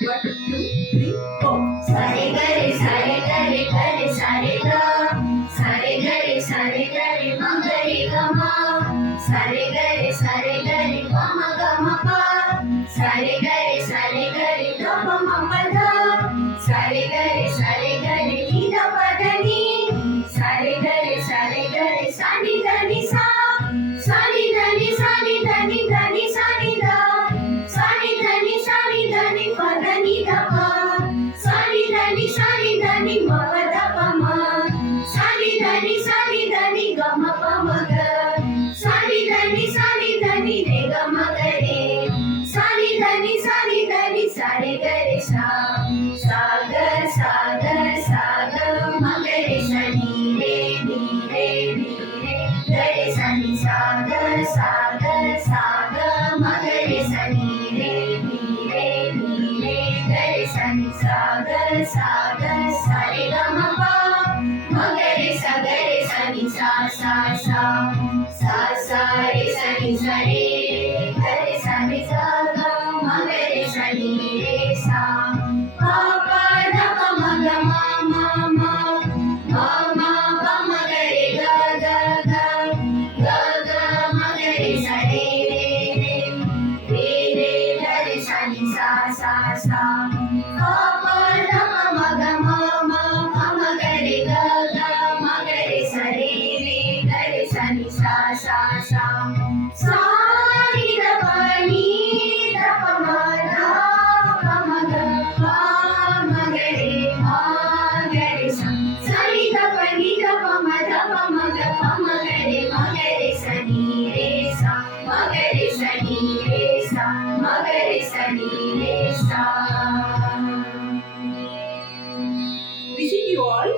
1, 2, 3, 4. Sare gare sare ga. Sare gare magare gama. Sare gare pama gama pa. Sare gare gama mama da. Sare gare nida padani. Sare gare sani dani sa. Sani dani dani sani da. Sani dani padani da pa. Sani dani mama da pa ma. Sani dani gama pa ma ga. Sani dani re gama ga re. Sani dani sare ga re sa. Sa ga ma ga re sa ni re ga re sa ni sa ga ma ga re sa ni re ga re sa ni sa ga re ga ma pa ma ga re sa ni sa re sa ni sa re ga re sa ni sa ga ma ga re sa ni re sa pa pa da pa ma ga ma ma pa ma ga re ga ma ga re sa re ga re sa ni sa pa pa da pa ma ga ma pa ma ga re ga ma ga re sa re ga re sa ni sa ri da pa ni da pa ma da pa ma ga re sa ri da pa ni da pa ma ga pa ma ga re sa ni re sa ma ga re sa ni re sa ma ga re sa ni re sa. Wishing you all